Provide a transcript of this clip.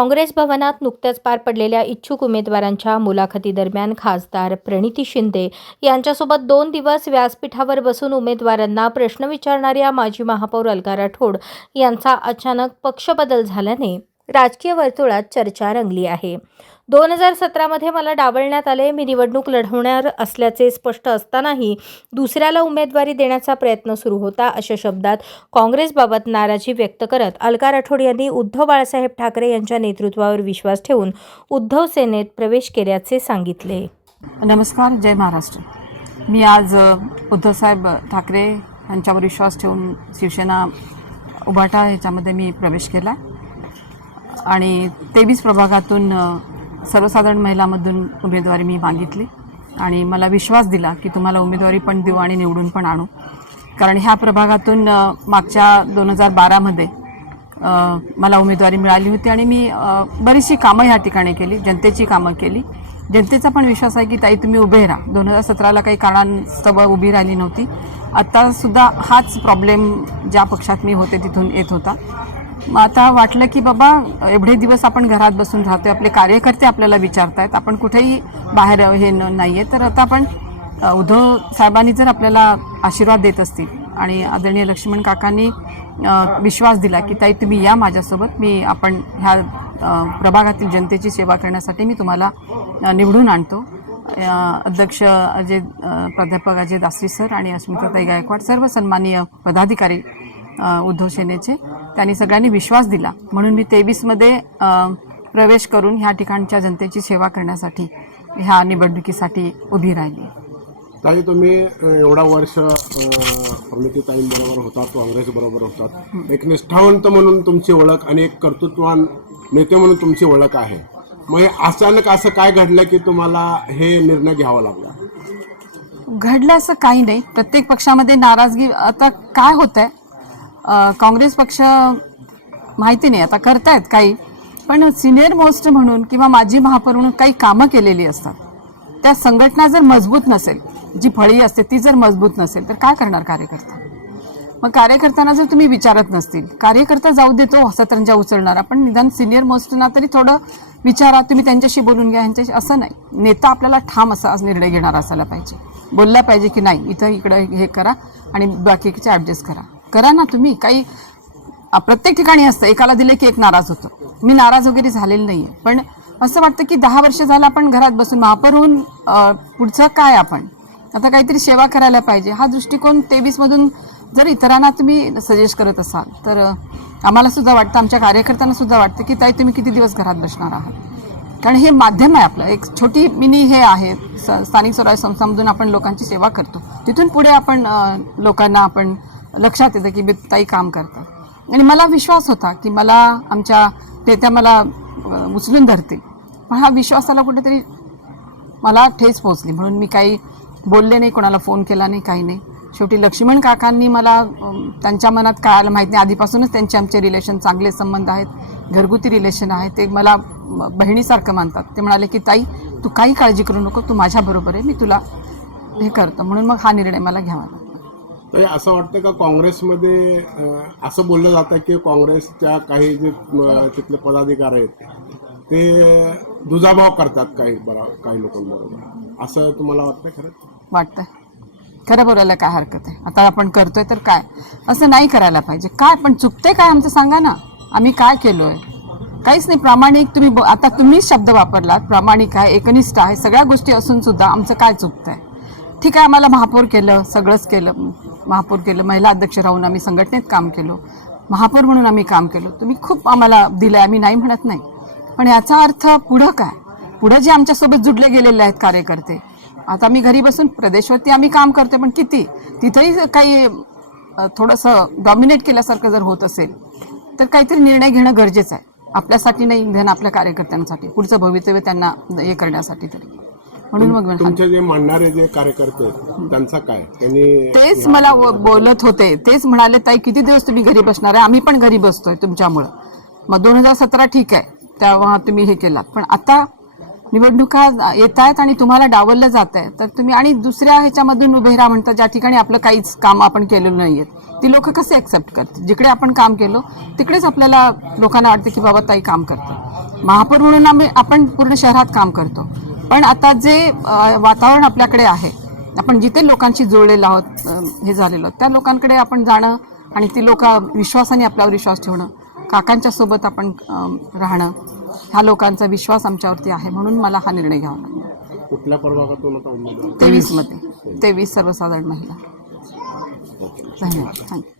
काँग्रेस भवनात नुकत्याच पार पडलेल्या इच्छुक उमेदवारांच्या मुलाखतीदरम्यान खासदार प्रणिती शिंदे यांच्यासोबत 2 दिवस व्यासपीठावर बसून उमेदवारांना प्रश्न विचारणाऱ्या माजी महापौर अलका राठोड यांचा अचानक पक्षबदल झाल्याने राजकीय वर्तुळात चर्चा रंगली आहे. 2017मध्ये मला डावलण्यात आले, मी निवडणूक लढवणार असल्याचे स्पष्ट असतानाही दुसऱ्याला उमेदवारी देण्याचा प्रयत्न सुरू होता, अशा शब्दात काँग्रेसबाबत नाराजी व्यक्त करत अलका राठोड यांनी उद्धव बाळासाहेब ठाकरे यांच्या नेतृत्वावर विश्वास ठेवून उद्धव सेनेत प्रवेश केल्याचे सांगितले. नमस्कार, जय महाराष्ट्र. मी आज उद्धवसाहेब ठाकरे यांच्यावर विश्वास ठेवून शिवसेना उभाटा ह्याच्यामध्ये मी प्रवेश केला आणि 23 प्रभागातून सर्वसाधारण महिलामधून उमेदवारी मी मागितली आणि मला विश्वास दिला की तुम्हाला उमेदवारी पण देऊ आणि निवडून पण आणू. कारण ह्या प्रभागातून मागच्या 2012मध्ये मला उमेदवारी मिळाली होती आणि मी बरीचशी कामं ह्या ठिकाणी केली, जनतेची कामं केली. जनतेचा पण विश्वास आहे की ताई तुम्ही उभे राहा. 2017ला काही कारणास्तव उभी राहिली नव्हती. आत्तासुद्धा हाच प्रॉब्लेम ज्या पक्षात मी होते तिथून येत होता. मग आता वाटलं की बाबा एवढे दिवस आपण घरात बसून राहतोय, आपले कार्यकर्ते आपल्याला विचारतायत, आपण कुठेही बाहेर हे नाही आहे, तर आता आपण उद्धव साहेबांनी जर आपल्याला आशीर्वाद देत असतील आणि आदरणीय लक्ष्मण काकांनी विश्वास दिला की ताई तुम्ही या माझ्यासोबत, आपण ह्या प्रभागातील जनतेची सेवा करण्यासाठी मी तुम्हाला निवडून आणतो. अध्यक्ष प्राध्यापक अजय दासरी सर आणि अस्मिताताई गायकवाड, सर्व सन्माननीय पदाधिकारी उद्धव सेनेचे, त्यांनी सगळ्यांनी विश्वास दिला म्हणून मी 23मध्ये प्रवेश करून ह्या ठिकाणच्या जनतेची सेवा करण्यासाठी ह्या निवडणुकीसाठी उभी राहिली. ताई तुम्ही एवढा वर्ष प्रणितीताईंबरोबर होतात, काँग्रेसबरोबर होतात, एक निष्ठावंत म्हणून तुमची ओळख आणि एक कर्तृत्ववान नेते म्हणून तुमची ओळख आहे. मग अचानक असं काय घडलं की तुम्हाला हे निर्णय घ्यावा लागला? घडलं असं काही नाही. प्रत्येक पक्षामध्ये नाराजगी, आता काय होतंय, काँग्रेस पक्ष माहिती नाही आता करतायत काही, पण सिनियर मोस्ट म्हणून किंवा माजी महापौर म्हणून काही कामं केलेली असतात. त्या संघटना जर मजबूत नसेल, जी फळी असते ती जर मजबूत नसेल तर काय करणार कार्यकर्ता? मग कार्यकर्त्यांना जर तुम्ही विचारत नसतील, कार्यकर्ता जाऊ देतो सतरंजा उचलणारा, पण निदान सिनियर मोस्टना तरी थोडं विचारा, तुम्ही त्यांच्याशी बोलून घ्या, ह्यांच्याशी. असं नाही, नेता आपल्याला ठाम असा निर्णय घेणारा असायला पाहिजे, बोलला पाहिजे की नाही इकडं हे करा आणि बाकीचे ॲडजस्ट करा ना तुम्ही. काही प्रत्येक ठिकाणी असतं, एकाला दिले की एक नाराज होतो. मी नाराज वगैरे झालेली नाही आहे, पण असं वाटतं की 10 वर्ष झालं आपण घरात बसून महापौर होऊन पुढचं काय, आपण आता काहीतरी सेवा करायला पाहिजे. हा दृष्टिकोन 23मधून जर इतरांना तुम्ही सजेस्ट करत असाल तर आम्हाला सुद्धा वाटतं, आमच्या कार्यकर्त्यांना सुद्धा वाटतं की ताई तुम्ही किती दिवस घरात बसणार आहात. कारण हे माध्यम आहे आपलं, एक छोटी मिनी हे आहे, स्थानिक स्वराज्य संस्थांमधून आपण लोकांची सेवा करतो, तिथून पुढे आपण लोकांना आपण लक्षात येतं की ताई काम करतात. आणि मला विश्वास होता की मला आमच्या नेत्या मला उचलून धरतील, पण हा विश्वासाला कुठेतरी मला ठेच पोचली म्हणून मी काही बोलले नाही, कोणाला फोन केला नाही, काही नाही. शेवटी लक्ष्मण काकांनी मला, त्यांच्या मनात काय आलं माहीत नाही, आधीपासूनच त्यांचे आमचे रिलेशन चांगले संबंध आहेत, घरगुती रिलेशन आहे, ते मला बहिणीसारखं मानतात. ते म्हणाले की ताई तू काही काळजी करू नको, तू माझ्याबरोबर आहे, मी तुला हे करतो. म्हणून मग हा निर्णय मला घ्यावा लागला. तर असं वाटतं का काँग्रेसमध्ये असं बोललं जातं की काँग्रेसच्या काही जे तिथले पदाधिकारी आहेत ते दुजाभाव करतात काही लोकांबरोबर, असं तुम्हाला वाटतं? वाटतं खरं बोलायला काय हरकत आहे? आता आपण करतोय तर काय, असं नाही करायला पाहिजे. काय पण चुकते काय आमचं सांगा ना, आम्ही काय केलोय? काहीच नाही. प्रामाणिक आता तुम्हीच शब्द वापरलात, प्रामाणिक आहे, एकनिष्ठ आहे, सगळ्या गोष्टी असून सुद्धा आमचं काय चुकतंय? ठीक आहे, आम्हाला महापौर केलं, सगळंच केलं, महापौर केलं, महिला अध्यक्ष राहून आम्ही संघटनेत काम केलो, महापौर म्हणून आम्ही काम केलं, तुम्ही खूप आम्हाला दिलं, आम्ही नाही म्हणत नाही, पण याचा अर्थ पुढं काय? पुढं जे आमच्यासोबत जुडले गेलेले आहेत कार्यकर्ते, आता आम्ही घरी बसून प्रदेशवरती आम्ही काम करतोय, पण किती तिथेही काही थोडंसं डॉमिनेट केल्यासारखं जर होत असेल तर काहीतरी निर्णय घेणं गरजेचं आहे, आपल्यासाठी नाही, इंधन आपल्या कार्यकर्त्यांसाठी, पुढचं भवितव्य त्यांना हे करण्यासाठी. तरी म्हणून मग तुमचे जे मानणारे जे कार्यकर्ते त्यांचा काय, त्यांनी तेच मला बोलत होते, तेच म्हणाले ताई किती दिवस तुम्ही घरी बसणार आहे, आम्ही पण घरी बसतोय तुमच्यामुळं. मग 2017 ठीक आहे, तेव्हा तुम्ही हे केलात, पण आता निवडणुका येत आहेत आणि तुम्हाला डावललं जात आहे तर तुम्ही आणि दुसऱ्या ह्याच्यामधून उभे राहा म्हणता ज्या ठिकाणी आपलं काहीच काम आपण केलेलं नाहीये ती लोक कसे ऍक्सेप्ट करतील. जिकडे आपण काम केलं तिकडेच आपल्याला लोकांना वाटतं की बाबा ताई काम करतो. महापौर म्हणून आपण पूर्ण शहरात काम करतो पण आता जे वातावरण आपल्याकडे आहे आपण जिथे लोकांशी जोडलेलो आहोत हे झालेलो त्या लोकांकडे आपण जाणं आणि ती लोक विश्वासाने आपल्यावर विश्वास ठेवणं काकांच्या सोबत आपण राहणं ह्या लोकांचा विश्वास आमच्यावरती आहे म्हणून मला हा निर्णय घ्यावा लागला. कुठल्या प्रभागातून आता उमेदवार 23 मध्ये 23 सर्वसाधारण महिला. धन्यवाद. थँक्यू.